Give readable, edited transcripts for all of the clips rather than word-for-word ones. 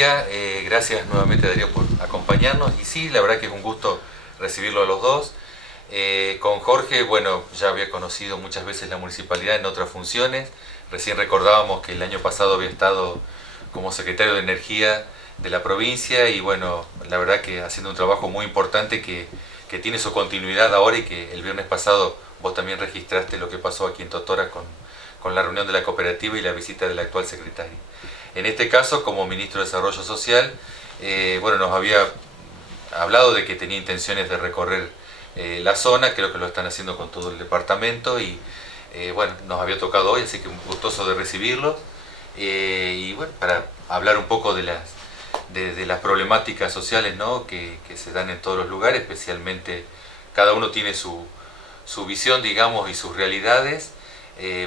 día, gracias nuevamente Darío por acompañarnos y sí, la verdad que es un gusto recibirlo a los dos. Con Jorge, bueno, ya había conocido muchas veces la municipalidad en otras funciones, recién recordábamos que el año pasado había estado como secretario de Energía de la provincia y bueno, la verdad que haciendo un trabajo muy importante que tiene su continuidad ahora y que el viernes pasado vos también registraste lo que pasó aquí en Totora con la reunión de la cooperativa y la visita del actual secretario. En este caso, como ministro de Desarrollo Social, bueno, nos había hablado de que tenía intenciones de recorrer la zona, creo que lo están haciendo con todo el departamento y bueno, nos había tocado hoy, así que gustoso de recibirlo y bueno, para hablar un poco de las problemáticas sociales, ¿no? que se dan en todos los lugares, especialmente cada uno tiene su visión, digamos, y sus realidades.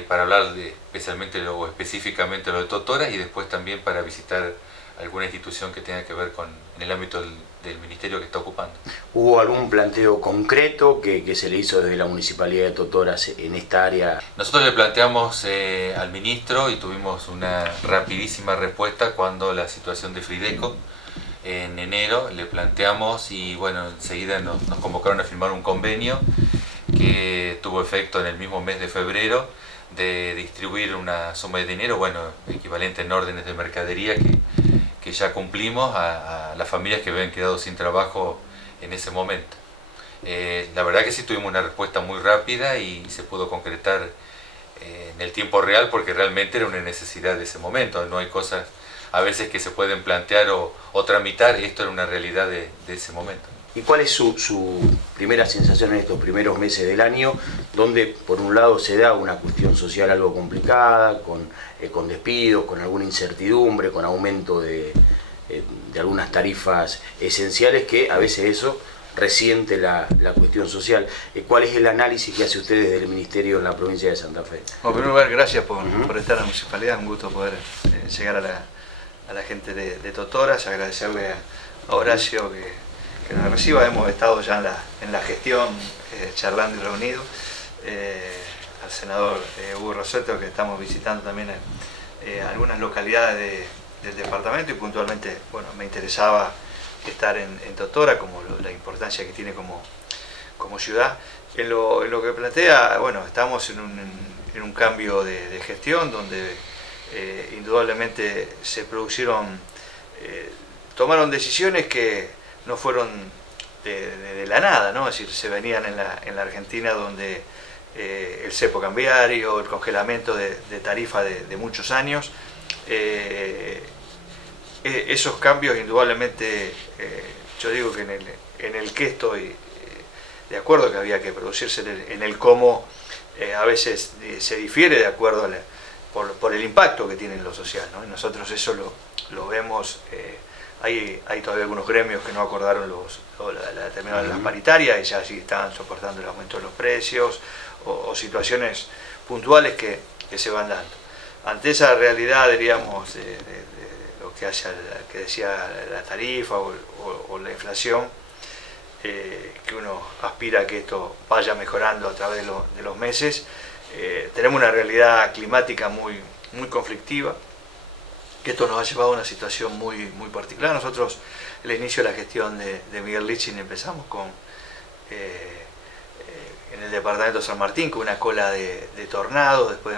Para hablar especialmente o específicamente lo de Totora y después también para visitar alguna institución que tenga que ver en el ámbito del ministerio que está ocupando. ¿Hubo algún planteo concreto que se le hizo desde la Municipalidad de Totora en esta área? Nosotros le planteamos al ministro y tuvimos una rapidísima respuesta cuando la situación de Frideco en enero le planteamos y bueno, enseguida nos convocaron a firmar un convenio que tuvo efecto en el mismo mes de febrero de distribuir una suma de dinero, bueno, equivalente en órdenes de mercadería que ya cumplimos a las familias que habían quedado sin trabajo en ese momento. La verdad que sí tuvimos una respuesta muy rápida y se pudo concretar en el tiempo real porque realmente era una necesidad de ese momento, no hay cosas a veces que se pueden plantear o tramitar, esto era una realidad de ese momento. ¿Y cuál es su primera sensación en estos primeros meses del año, donde por un lado se da una cuestión social algo complicada, con despidos, con alguna incertidumbre, con aumento de algunas tarifas esenciales, que a veces eso resiente la cuestión social? ¿Cuál es el análisis que hace usted desde el Ministerio en la provincia de Santa Fe? Bueno, en primer lugar, gracias por estar en la municipalidad, es un gusto poder llegar a la gente de Totora, y agradecerle a Horacio que nos reciba. Hemos estado ya en la gestión charlando y reunidos, al senador Hugo Roseto, que estamos visitando también algunas localidades del departamento y puntualmente, bueno, me interesaba estar en Totora, como la importancia que tiene como ciudad. En lo que plantea, bueno, estamos en un cambio de gestión donde indudablemente se tomaron decisiones que no fueron de la nada, ¿no? Es decir, se venían en la Argentina donde el cepo cambiario, el congelamiento de tarifa de muchos años, esos cambios indudablemente, yo digo que en el que estoy de acuerdo que había que producirse, en el cómo a veces se difiere de acuerdo por el impacto que tiene en lo social, ¿no? Y nosotros eso lo vemos. Hay todavía algunos gremios que no acordaron la terminación de las paritarias y ya sí están soportando el aumento de los precios o situaciones puntuales que se van dando. Ante esa realidad, diríamos, de lo que decía la tarifa o la inflación, que uno aspira a que esto vaya mejorando a través de los meses, tenemos una realidad climática muy conflictiva, que esto nos ha llevado a una situación muy particular. Nosotros, el inicio de la gestión de Miguel Lichín, empezamos en el departamento de San Martín con una cola de tornados, después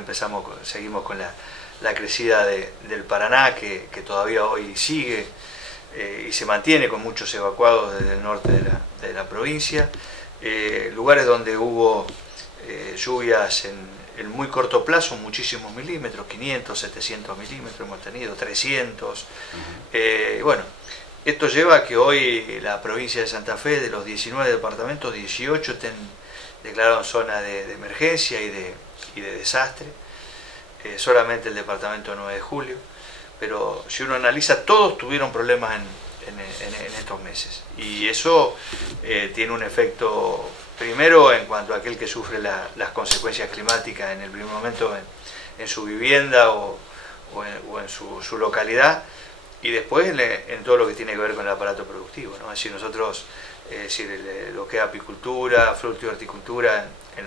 seguimos con la crecida del Paraná, que todavía hoy sigue y se mantiene con muchos evacuados desde el norte de la provincia, lugares donde hubo lluvias en muy corto plazo, muchísimos milímetros, 500, 700 milímetros hemos tenido, 300. Bueno, esto lleva a que hoy la provincia de Santa Fe, de los 19 departamentos, 18 estén declarados en zona de emergencia y de desastre. Solamente el departamento 9 de julio. Pero si uno analiza, todos tuvieron problemas en estos meses. Y eso tiene un efecto, primero, en cuanto a aquel que sufre las consecuencias climáticas en el primer momento en su vivienda o en su localidad, y después en todo lo que tiene que ver con el aparato productivo, ¿no? Es decir, nosotros, lo que es apicultura, fruto y horticultura en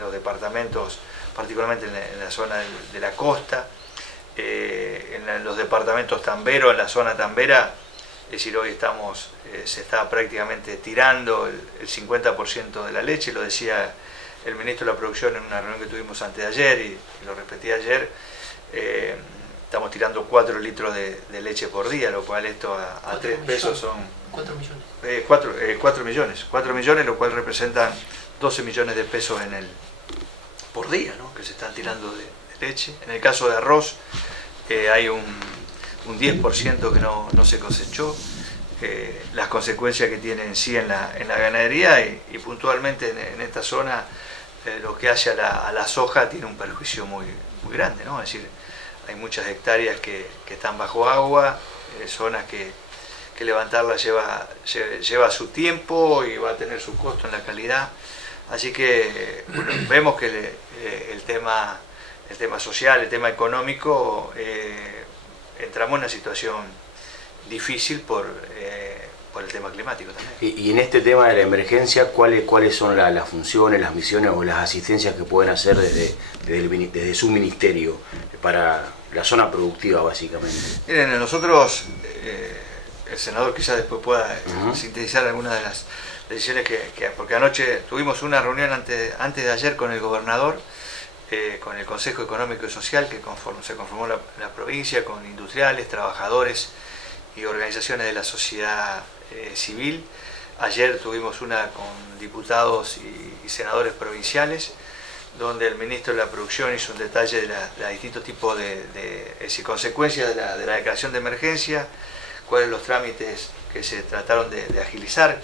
los departamentos, particularmente en la zona de la costa, en los departamentos Tambero, en la zona Tambera, es decir, hoy se está prácticamente tirando el 50% de la leche, lo decía el ministro de la Producción en una reunión que tuvimos antes de ayer y lo repetí ayer. Estamos tirando 4 litros de leche por día, lo cual esto a 3 pesos son 4 millones. 4 millones, lo cual representan 12 millones de pesos por día, ¿no?, que se están tirando de leche. En el caso de arroz hay un 10% que no se cosechó. Las consecuencias que tiene en sí en la ganadería y puntualmente en esta zona lo que hace a la soja tiene un perjuicio muy grande, ¿no? Es decir, hay muchas hectáreas que están bajo agua, zonas que levantarlas lleva su tiempo y va a tener su costo en la calidad. Así que bueno, vemos que el tema social, el tema económico, entramos en una situación difícil por el tema climático también. Y en este tema de la emergencia, ¿cuáles son las funciones, las misiones o las asistencias que pueden hacer desde su ministerio para la zona productiva, básicamente? Miren, nosotros, el senador quizás después pueda sintetizar algunas de las decisiones porque anoche tuvimos una reunión antes de ayer con el gobernador, con el Consejo Económico y Social que se conformó la provincia, con industriales, trabajadores y organizaciones de la sociedad civil. Ayer tuvimos una con diputados y senadores provinciales, donde el ministro de la Producción hizo un detalle de distintos tipos de consecuencias de la declaración de emergencia, cuáles los trámites que se trataron de agilizar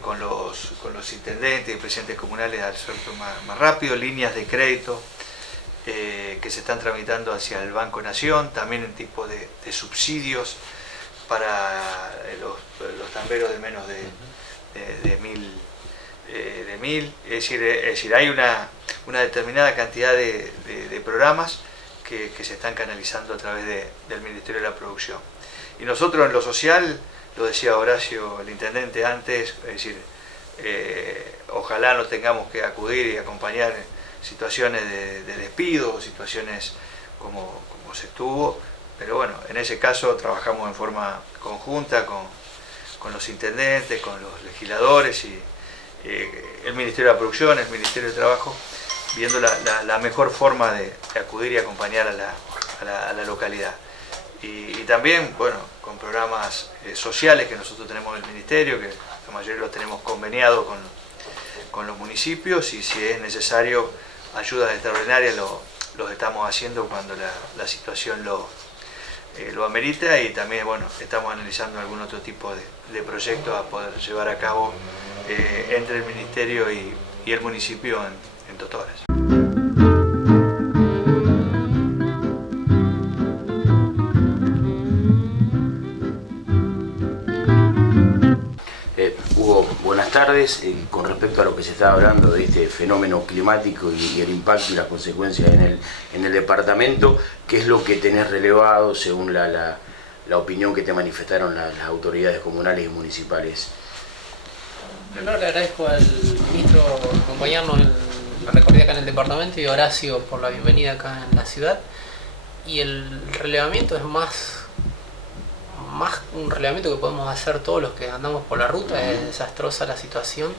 con los intendentes y presidentes comunales al suelto más rápido, líneas de crédito que se están tramitando hacia el Banco Nación, también en tipo de subsidios para los tamberos de menos de 1000. Es decir, hay una determinada cantidad de programas que se están canalizando a través del Ministerio de la Producción. Y nosotros en lo social, lo decía Horacio, el intendente antes, es decir, ojalá no tengamos que acudir y acompañar situaciones de despido, situaciones como se estuvo, pero bueno, en ese caso trabajamos en forma conjunta con los intendentes, con los legisladores y el Ministerio de la Producción, el Ministerio de Trabajo, viendo la mejor forma de acudir y acompañar a la localidad. Y también, bueno, con programas sociales que nosotros tenemos en el Ministerio, que la mayoría los tenemos conveniados con los municipios, y si es necesario ayudas extraordinarias los estamos haciendo cuando la situación lo amerita, y también, bueno, estamos analizando algún otro tipo de proyectos a poder llevar a cabo entre el Ministerio y el municipio en Totores. Hugo, buenas tardes. Con respecto a lo que se está hablando de este fenómeno climático y el impacto y las consecuencias en el departamento, ¿qué es lo que tenés relevado según la opinión que te manifestaron las autoridades comunales y municipales? Primero le agradezco al ministro por acompañarnos en la recorrida acá en el departamento y a Horacio por la bienvenida acá en la ciudad. Y el relevamiento es más un relevamiento que podemos hacer todos los que andamos por la ruta. Es desastrosa la situación.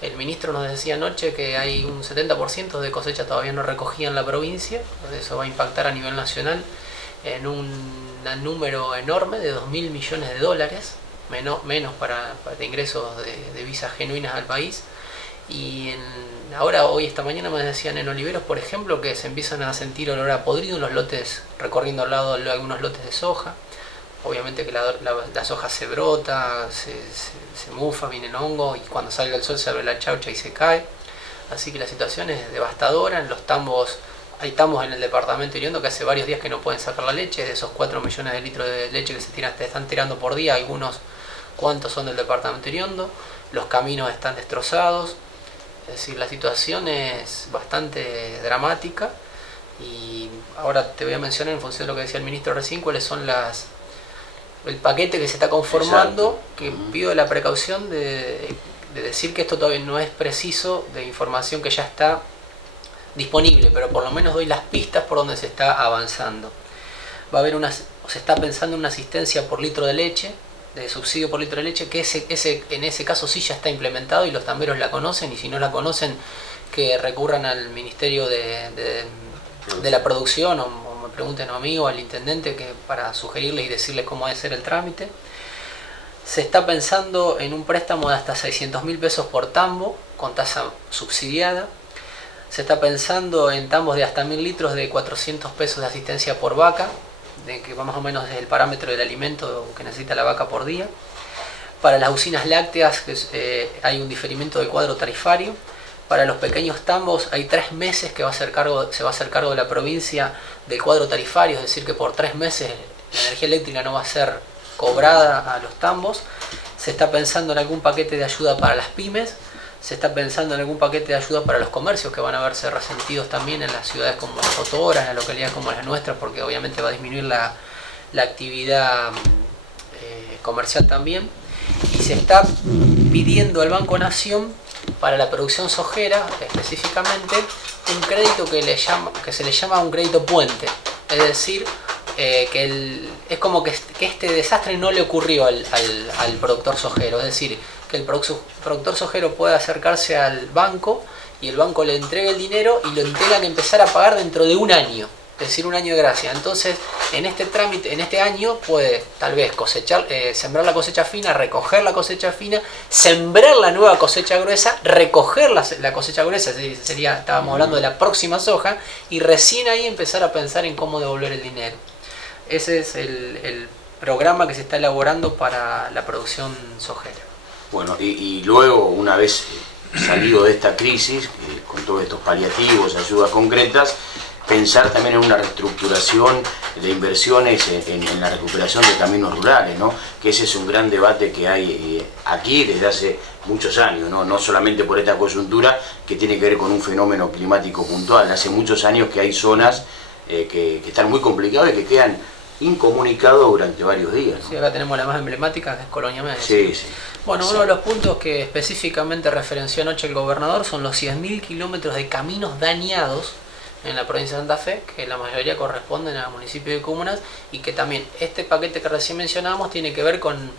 El ministro nos decía anoche que hay un 70% de cosecha todavía no recogida en la provincia. Eso va a impactar a nivel nacional en un número enorme de 2.000 millones de dólares, menos para de ingresos de divisas genuinas al país. Y esta mañana me decían en Oliveros, por ejemplo, que se empiezan a sentir olor a podrido en los lotes, recorriendo al lado de algunos lotes de soja. Obviamente que la soja se brota, se mufa, viene el hongo, y cuando salga el sol se abre la chaucha y se cae. Así que la situación es devastadora. En los tambos, hay tambos en el departamento de Iriondo que hace varios días que no pueden sacar la leche. De esos 4 millones de litros de leche que se están tirando por día, algunos cuantos son del departamento de Iriondo. Los caminos están destrozados. Es decir, la situación es bastante dramática. Y ahora te voy a mencionar, en función de lo que decía el ministro recién, cuáles son el paquete que se está conformando. Exacto. Que pido la precaución de decir que esto todavía no es preciso, de información que ya está disponible, pero por lo menos doy las pistas por donde se está avanzando. va a haber se está pensando en una asistencia por litro de leche, de subsidio por litro de leche, que en ese caso sí ya está implementado y los tamberos la conocen, y si no la conocen, que recurran al Ministerio de la Producción o me pregunten a mí o al intendente para sugerirles y decirles cómo debe ser el trámite. Se está pensando en un préstamo de hasta 600.000 pesos por tambo con tasa subsidiada. Se está pensando en tambos de hasta 1.000 litros de 400 pesos de asistencia por vaca, que va más o menos desde el parámetro del alimento que necesita la vaca por día. Para las usinas lácteas hay un diferimiento del cuadro tarifario. Para los pequeños tambos hay 3 meses que se va a hacer cargo de la provincia del cuadro tarifario, es decir que por 3 meses la energía eléctrica no va a ser cobrada a los tambos. Se está pensando en algún paquete de ayuda para las pymes. Se está pensando en algún paquete de ayuda para los comercios que van a verse resentidos también en las ciudades como las Otohoras, en las localidades como las nuestras, porque obviamente va a disminuir la actividad comercial también. Y se está pidiendo al Banco Nación para la producción sojera específicamente un crédito que se le llama un crédito puente, es decir, es como que este desastre no le ocurrió al productor sojero, es decir, que el productor sojero pueda acercarse al banco y el banco le entrega el dinero y lo tenga que empezar a pagar dentro de un año, es decir, un año de gracia. Entonces, en este trámite, en este año puede tal vez sembrar la cosecha fina, recoger la cosecha fina, sembrar la nueva cosecha gruesa, recoger la cosecha gruesa, estábamos hablando de la próxima soja, y recién ahí empezar a pensar en cómo devolver el dinero. Ese es el programa que se está elaborando para la producción sojera. Bueno, y luego, una vez salido de esta crisis, con todos estos paliativos, ayudas concretas, pensar también en una reestructuración de inversiones en la recuperación de caminos rurales, ¿no? Que ese es un gran debate que hay aquí desde hace muchos años, ¿no? No solamente por esta coyuntura que tiene que ver con un fenómeno climático puntual. Hace muchos años que hay zonas que están muy complicadas y que quedan incomunicados durante varios días, ¿no? Sí, acá tenemos la más emblemática, que es Colonia Media. Sí, sí. Bueno, uno de los puntos que específicamente referenció anoche el gobernador son los 100.000 kilómetros de caminos dañados en la provincia de Santa Fe, que la mayoría corresponden a municipios y comunas, y que también este paquete que recién mencionábamos tiene que ver con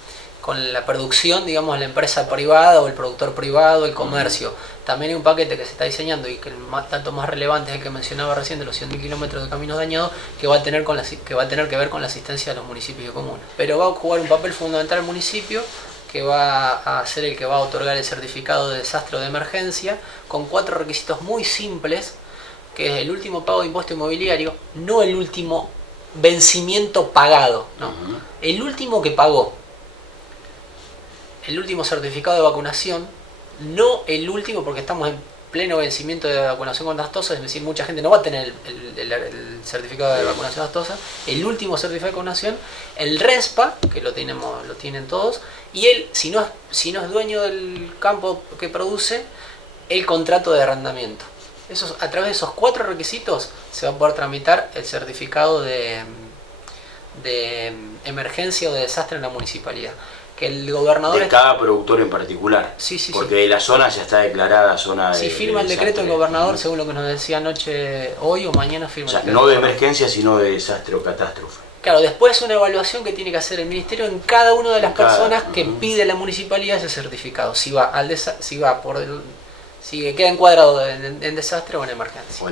la producción, digamos, la empresa privada o el productor privado, el comercio. También hay un paquete que se está diseñando y que el dato más relevante es el que mencionaba recién, de los 100.000 kilómetros de caminos dañados, que va a tener que ver con la asistencia de los municipios y comunas. Pero va a jugar un papel fundamental el municipio, que va a ser el que va a otorgar el certificado de desastre o de emergencia, con 4 requisitos muy simples, que es el último pago de impuesto inmobiliario, no el último vencimiento pagado, ¿no? El último que pagó, el último certificado de vacunación, no el último, porque estamos en pleno vencimiento de vacunación contra aftosa, es decir, mucha gente no va a tener el certificado de vacunación aftosa, el último certificado de vacunación, el RESPA, que lo tienen todos, y si no es dueño del campo que produce, el contrato de arrendamiento. A través de esos 4 requisitos se va a poder tramitar el certificado de emergencia o de desastre en la municipalidad. Que el gobernador... De cada productor en particular. Sí. Porque la zona ya está declarada zona de... Si firma el decreto el gobernador, según lo que nos decía anoche, hoy o mañana firma. O sea, no de emergencia, sino de desastre o catástrofe. Claro, después una evaluación que tiene que hacer el ministerio en cada una de las personas que pide la municipalidad ese certificado. Si queda encuadrado en desastre o en emergencia.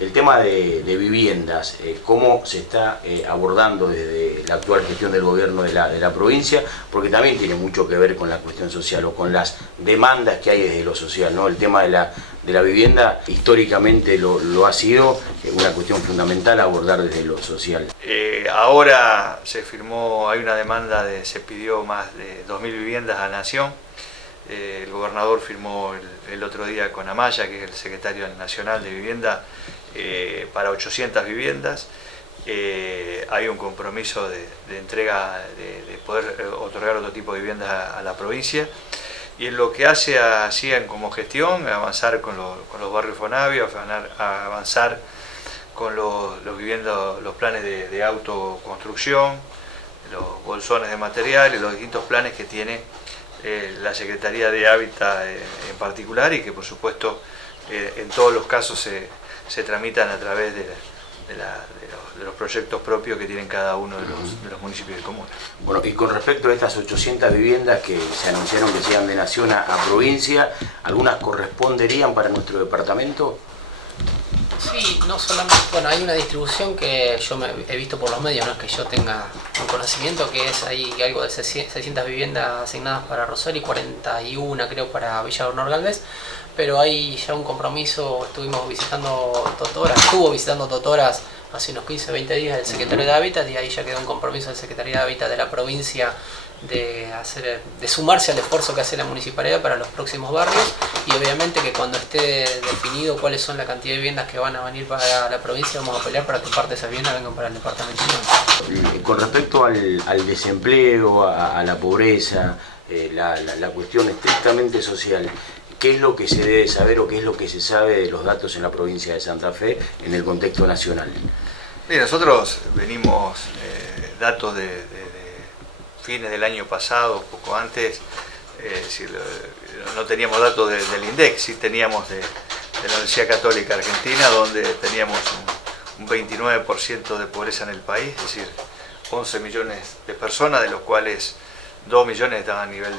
El tema de viviendas, cómo se está abordando desde la actual gestión del gobierno de la provincia, porque también tiene mucho que ver con la cuestión social o con las demandas que hay desde lo social, ¿no? El tema de la vivienda históricamente lo ha sido una cuestión fundamental a abordar desde lo social. Ahora hay una demanda, se pidió más de 2.000 viviendas a Nación. El gobernador firmó el otro día con Amaya, que es el secretario nacional de vivienda, para 800 viviendas. Hay un compromiso de entrega, de poder otorgar otro tipo de viviendas a la provincia. Y en lo que hacían como gestión, avanzar con los barrios Fonavia, avanzar con los planes de autoconstrucción, los bolsones de materiales, los distintos planes que tiene la Secretaría de Hábitat en particular, y que por supuesto en todos los casos se tramitan a través de los proyectos propios que tienen cada uno de los municipios y comunas. Bueno, y con respecto a estas 800 viviendas que se anunciaron que llegan de nación a provincia, ¿algunas corresponderían para nuestro departamento? Sí, no solamente, bueno, hay una distribución que yo he visto por los medios, no es que yo tenga un conocimiento, que es hay algo de 600 viviendas asignadas para Rosario y 41 creo para Villa Honor Galvez, pero hay ya un compromiso. Estuvo visitando Totoras hace unos 15-20 días el secretario de Hábitat, y ahí ya quedó un compromiso del secretario de Hábitat de la provincia de sumarse al esfuerzo que hace la municipalidad para los próximos barrios, y obviamente que cuando esté definido cuáles son la cantidad de viviendas que van a venir para la provincia, vamos a pelear para que parte de esas viviendas vengan para el departamento. Con respecto al desempleo, a la pobreza, la cuestión estrictamente social, ¿qué es lo que se debe saber o qué es lo que se sabe de los datos en la provincia de Santa Fe en el contexto nacional? Bien, nosotros venimos datos de fines del año pasado, poco antes, no teníamos datos del INDEC, sí teníamos de la Universidad Católica Argentina, donde teníamos un 29% de pobreza en el país, es decir, 11 millones de personas, de los cuales 2 millones estaban a nivel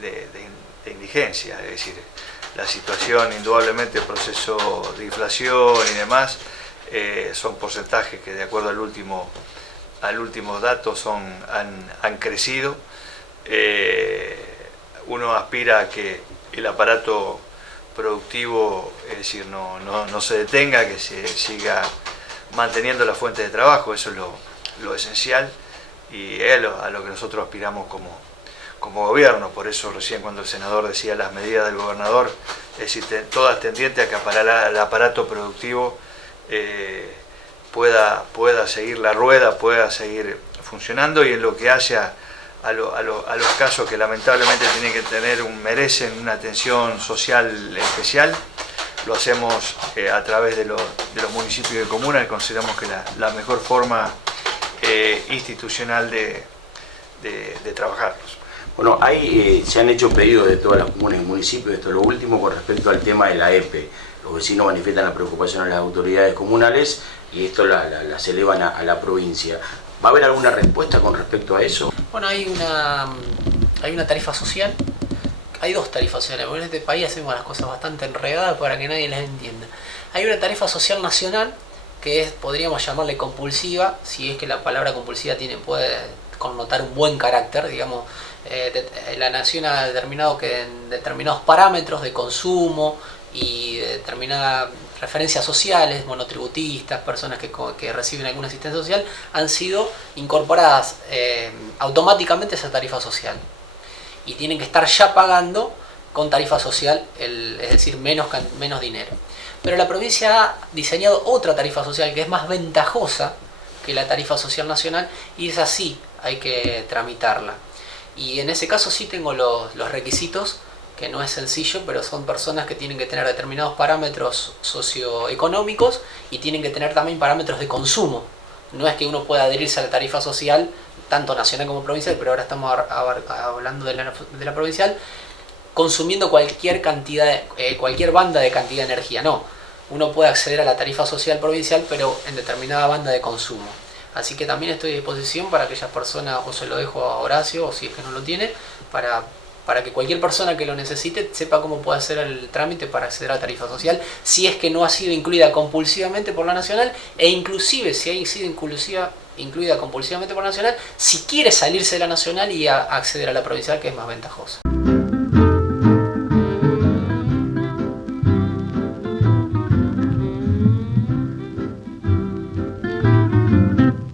de indigencia, es decir, la situación, indudablemente el proceso de inflación y demás, son porcentajes que de acuerdo al último dato han crecido. Uno aspira a que el aparato productivo, es decir, no se detenga, que se siga manteniendo la fuente de trabajo, eso es lo esencial, y es a lo que nosotros aspiramos como gobierno. Por eso recién cuando el senador decía las medidas del gobernador, es decir, todas tendientes a que para el aparato productivo pueda seguir la rueda, pueda seguir funcionando, y en lo que hace a los casos que lamentablemente merecen una atención social especial, lo hacemos a través de los municipios y comunas, y consideramos que la mejor forma institucional de trabajarlos. Bueno, se han hecho pedidos de todas las comunas y municipios, esto es lo último con respecto al tema de la EPE. Los vecinos manifiestan la preocupación a las autoridades comunales y esto las elevan a la provincia. ¿Va a haber alguna respuesta con respecto a eso? Bueno, hay una tarifa social, hay dos tarifas sociales, porque en este país hacemos las cosas bastante enredadas para que nadie las entienda. Hay una tarifa social nacional que podríamos llamarle compulsiva, si es que la palabra compulsiva puede connotar un buen carácter, digamos. La nación ha determinado que en determinados parámetros de consumo y determinadas referencias sociales, monotributistas, personas que reciben alguna asistencia social, han sido incorporadas automáticamente a esa tarifa social y tienen que estar ya pagando con tarifa social, es decir, menos dinero. Pero la provincia ha diseñado otra tarifa social que es más ventajosa que la tarifa social nacional, y es así, hay que tramitarla. Y en ese caso sí tengo los requisitos, que no es sencillo, pero son personas que tienen que tener determinados parámetros socioeconómicos y tienen que tener también parámetros de consumo. No es que uno pueda adherirse a la tarifa social, tanto nacional como provincial, pero ahora estamos hablando de la provincial, consumiendo cualquier banda de cantidad de energía. No, uno puede acceder a la tarifa social provincial, pero en determinada banda de consumo. Así que también estoy a disposición para aquellas personas, o se lo dejo a Horacio, o si es que no lo tiene, para que cualquier persona que lo necesite sepa cómo puede hacer el trámite para acceder a la tarifa social, si es que no ha sido incluida compulsivamente por la nacional, e inclusive si ha sido incluida compulsivamente por la nacional, si quiere salirse de la nacional y acceder a la provincial, que es más ventajosa.